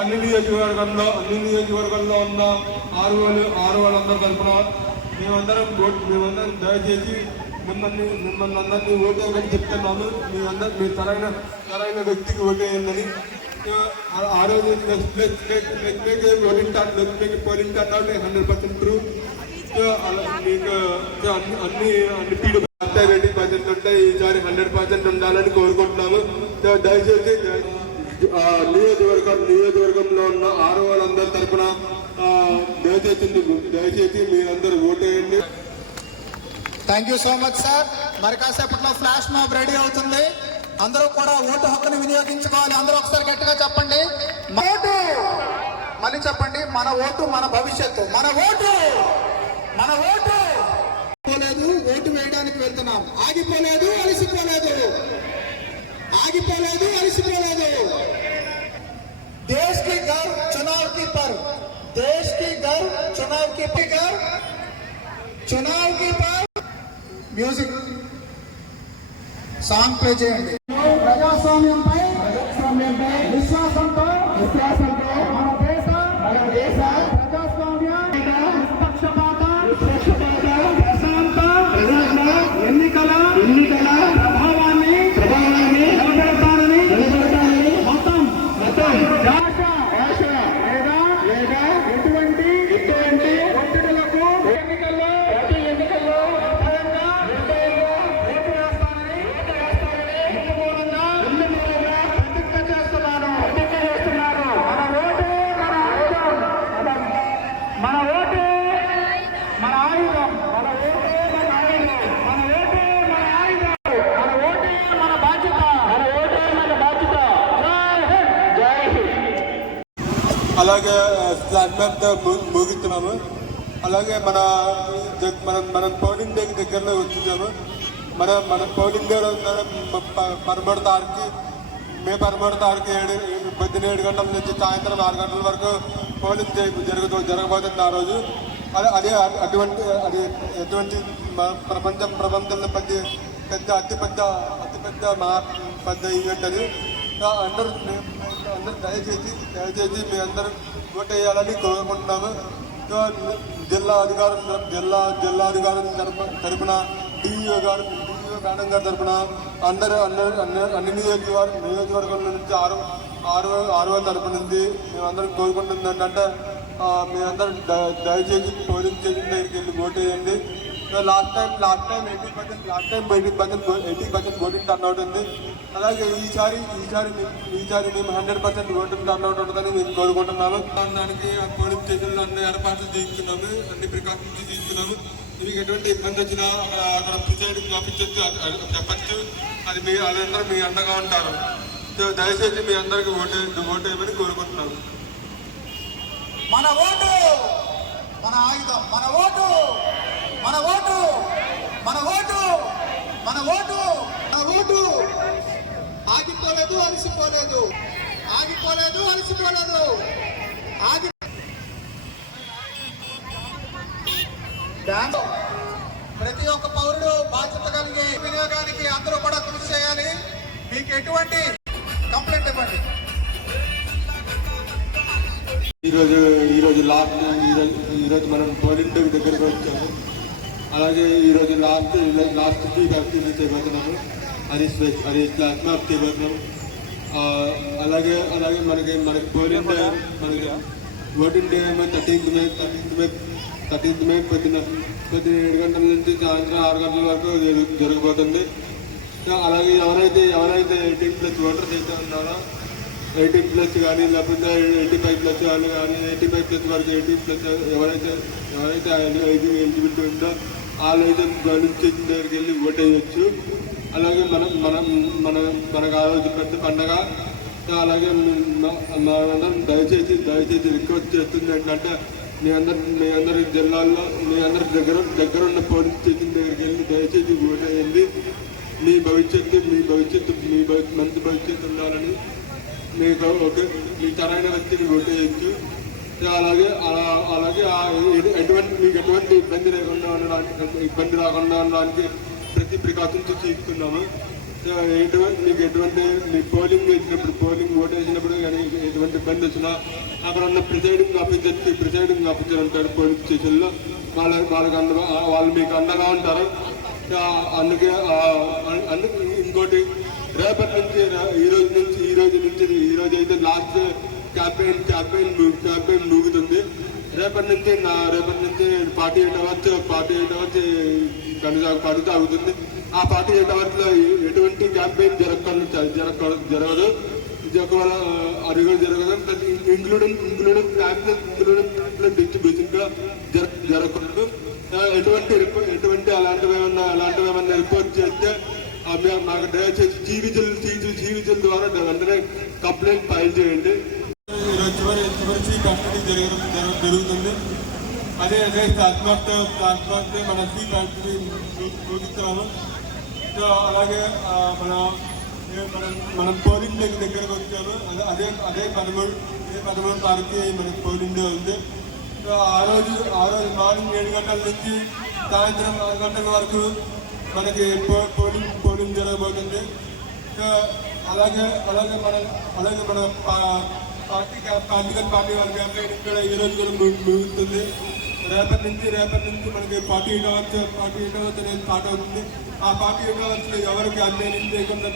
అన్ని నియోజకవర్గాల్లో ఉన్న ఆరు వాళ్ళందరూ తరఫున మేమందరం దయచేసి మిమ్మల్ని అందరినీ ఓటేయమని చెప్తున్నాము. మీ సరైన వ్యక్తికి ఓటేయండి. ఆ రోజు పోలింగ్ టర్న్ 100% ట్రూ. మీకు అన్ని పీడు 80% ఉంటాయి. ఈసారి 100% ఉండాలని కోరుకుంటున్నాము. దయచేసి నియోజకవర్గంలో ఉన్న ఆరు వాళ్ళందరి తరఫున దయచేసి మీరందరూ ఓటేయండి. Thank you so much sir. మరి కాసేపట్లో ఫ్లాష్ మాబ్ రెడీ అవుతుంది. అందరూ కూడా ఓటు హక్కుని వినియోగించుకోవాలి. అందరూ ఒకసారి గట్టిగా చెప్పండి, ఓటు. మళ్ళీ చెప్పండి, మన ఓటు మన భవిష్యత్తు. మన ఓటు పోలేదు. ఓటు వేయడానికి వెళ్తున్నాం. ఆగిపోలేదు, అలసిపోలేదు. దేశ్ కి గర్వ్ చునావ్ కి పర్. దేశ్ కి గర్వ్ చునావ్ కి పర్. మ్యూజిక్ సాంగ్ ప్లే చేయండి. ప్రజాస్వామ్యంపై విశ్వాసంతో మన దేశ ప్రజాస్వామ్య నిష్పక్షపాత ప్రశాంత ఎన్నికల ప్రభావాన్ని నిలబెడతానని మొత్తం ఆశ లేదా ఎటువంటి ఒత్తిడులకు ఎన్నికల్లో అలాగే ఫ్లాగ్ ముగిస్తున్నాము. అలాగే మనం పోలింగ్ డేకి దగ్గరలో వచ్చేసాము. మన పోలింగ్ డే మే 13 17 గంటల నుంచి సాయంత్రం 6 గంటల వరకు పోలింగ్ జరగబోతుంది. ఆ రోజు ఎటువంటి ప్రపంచంలో పెద్ద ఈవెంట్ అది. అందరూ దయచేసి మీ అందరూ ఓటు వేయాలని కోరుకుంటున్నాము. జిల్లా అధికారుల తరపున డిఈఓ మేడం గారి తరపున అన్ని నియోజకవర్గాల నుంచి ఆరు తరపు నుంచి మేమందరం కోరుకుంటుంది ఏంటంటే మీరందరూ దయచేసి పోలింగ్ స్టేషన్ దగ్గరికి వెళ్ళి ఓటు వేయండి. Last time 80% voting turn out ఉంది. అలాగే ఈసారి మేము 100% ఓటింగ్ టర్న్ అవుట్ ఉంటుందని మేము కోరుకుంటున్నాము. దానికి పోలింగ్ స్టేషన్లో అన్ని ఏర్పాట్లు తీసుకున్నాము, అన్ని ప్రికాషన్స్ తీసుకున్నాము. మీకు ఎటువంటి ఇబ్బంది వచ్చినా అక్కడ ప్రిసైడింగ్ ఆఫీసర్ చెప్పచ్చు. వాళ్ళందరూ మీ అండగా ఉంటారు. దయచేసి మీ అందరికీ ఓటు వేయమని కోరుకుంటున్నాము. మన ఓటు మన ఆయుధం. మన ఓటు ఆగిపోలేదు, అలసిపోలేదు. ప్రతి ఒక్క పౌరుడు బాధ్యత కలిగి వినియోగానికి అందరూ కూడా కృషి చేయాలి. మీకు ఎటువంటి కంప్లైంట్ ఇవ్వండి. ఈరోజు మనం పోలింగ్ డే దగ్గరకు వచ్చాము. అలాగే ఈరోజు లాస్ట్ వ్యాక్సిన్ చేయబోతున్నాము. అది ఫ్లాష్ మాబ్ చేయబోతున్నాము. అలాగే మనకి పోలింగ్ డే ఓటింగ్ డే ఏమో 13th మే పొద్దున 7 గంటల నుంచి సాయంత్రం 6 గంటల వరకు జరగబోతుంది. అలాగే ఎవరైతే 18+ ఓటర్స్ అయితే ఉన్నారో 18+ కానీ లేకపోతే 85+ వాళ్ళు కానీ 85+ వరకు 18+ ఎవరైతే ఎలిజిబిలిటీ ఉందో వాళ్ళైతే గవర్నమెంట్ స్టేషన్ దగ్గరికి వెళ్ళి ఓట్ వేయచ్చు. అలాగే మనకు ఆ రోజు పెద్ద పండగ. అలాగే మనం దయచేసి రిక్వెస్ట్ చేస్తుంది ఏంటంటే మీ అందరి జిల్లాల్లో మీ అందరి దగ్గరున్న పోలీస్ స్టేషన్ దగ్గరికి వెళ్ళి దయచేసి ఓట్ వేయండి. మీ భవిష్యత్తు మంచి భవిష్యత్తు ఉండాలని మీ సరైన వ్యక్తిని ఓటు వేయచ్చు. అలాగే మీకు ఎటువంటి ఇబ్బంది రాకుండా ఉండడానికి ప్రతి ప్రికాషన్స్ తీసుకున్నాము. సో మీకు ఎటువంటి మీ పోలింగ్ వేసినప్పుడు పోలింగ్ ఓట్ వేసినప్పుడు కానీ ఎటువంటి ఇబ్బంది వచ్చినా అక్కడ ఉన్న ప్రిసైడింగ్ ఆఫీసర్ ఉంటారు పోలీస్ స్టేషన్లో, వాళ్ళు మీకు అండగా ఉంటారు. అందుకే ఇంకోటి రేపటి నుంచి ఈ రోజు అయితే లాస్ట్ క్యాంపెయిన్ ముగుతుంది. రేపటి నుంచి 48 అవర్స్ కొనసాగుతుంది. ఆ 48 అవర్స్ లో ఎటువంటి క్యాంపెయిన్ జరగదు. ఇది ఒకవేళ అది కూడా జరగదు. ఇంక్లూడింగ్ డిస్ట్రిబ్యూషన్ గా జరగకూడదు. ఎటువంటి అలాంటివి ఏమన్నా రిపోర్ట్ చేస్తే మాకు దయచేసి జీవిజల్ ద్వారా వెంటనే కంప్లైంట్ ఫైల్ చేయండి. చివరి కస్టడీ జరుగుతుంది. అదే ట్రాన్స్పోర్ట్ మన సీ ఫ్యాక్టరీ చూపిస్తున్నాము. సో అలాగే మనం పోలింగ్ దగ్గరకు వచ్చాము. అదే 13 తారీఖు మనకి పోలింగ్ ఉంది. సో ఆ రోజు మార్నింగ్ 7 గంటల నుంచి సాయంత్రం 6 గంటల వరకు మనకి పోలింగ్ జరగబోతుంది. సో అలాగే మన పొలిటికల్ పార్టీ వాళ్ళ క్యాంపెయిన్ ఇక్కడ ఈ రోజు కూడా ముగుతుంది. రేపటి నుంచి మనకి 48 అవర్స్ అనేది స్టార్ట్ అవుతుంది. ఆ 48 అవర్స్ ఎవరికి అన్యాయం చేయకుండా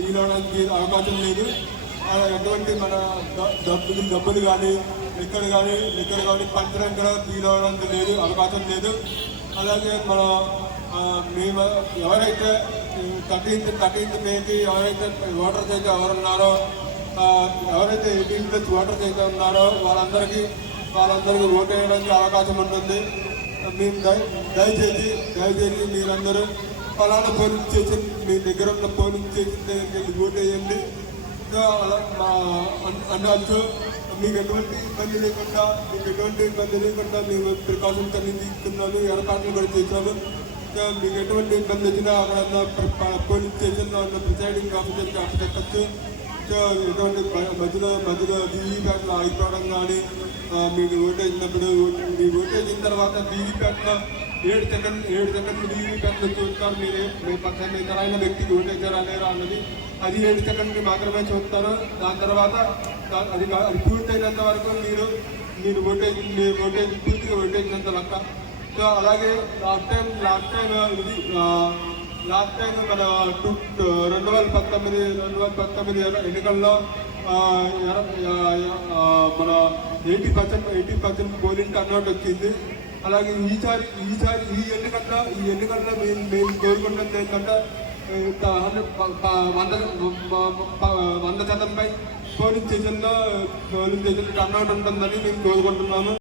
వీలవడానికి అవకాశం లేదు. ఎటువంటి మన డబ్బులు కానీ ఎక్కడ కానీ పంచడం కూడా వీలవడానికి లేదు, అవకాశం లేదు. అలాగే మేము ఎవరైతే 13th మేకి ఎవరైతే ఓటర్స్ అయితే ఎవరున్నారో, ఎవరైతే 18+ ఓటర్స్ అయితే ఉన్నారో వాళ్ళందరికీ ఓటు వేయడానికి అవకాశం ఉంటుంది. మేము దయచేసి మీరందరూ ఫలానా పోలింగ్ స్టేషన్ మీ దగ్గర ఉన్న పోలింగ్ స్టేషన్ దగ్గరికి వెళ్ళి ఓటు వేయండి. అనొచ్చు. మీకు ఎటువంటి ఇబ్బంది లేకుండా మేము ప్రికాషన్స్ అన్ని తీసుకున్నాము, ఏర్పాట్లు కూడా చేశాము. మీకు ఎటువంటి ఇబ్బంది వచ్చినా అక్కడ పోలీస్ స్టేషన్లో ఉన్న ప్రిసైడింగ్ ఆఫీసర్కి అప్పచెప్పచ్చు. సో ఎటువంటి మధ్యలో వీవీప్యాట్లో ఆగిపోవడం కానీ, మీకు ఓటేసినప్పుడు మీ ఓటేసిన తర్వాత వీవీప్యాట్లో 7 సెకండ్లు వీవీప్యాట్లో చూస్తారు. మీ పక్కన ఇతరైన వ్యక్తికి ఓటేసారా లేరా అన్నది అది 7 సెకండ్లు మాత్రమే చూస్తారు. దాని తర్వాత అది పూర్తయినంత వరకు మీరు పూర్తిగా ఓటేసినంత లెక్క. సో అలాగే లాస్ట్ టైం మన 2019 ఎన్నికల్లో మన 80% పోలింగ్ టర్నౌట్ వచ్చింది. అలాగే ఈసారి ఈ ఎన్నికల్లో మేము కోరుకున్నది ఏంటంటే 100% పోలింగ్ స్టేషన్లో టర్నౌట్ ఉంటుందని మేము కోరుకుంటున్నాము.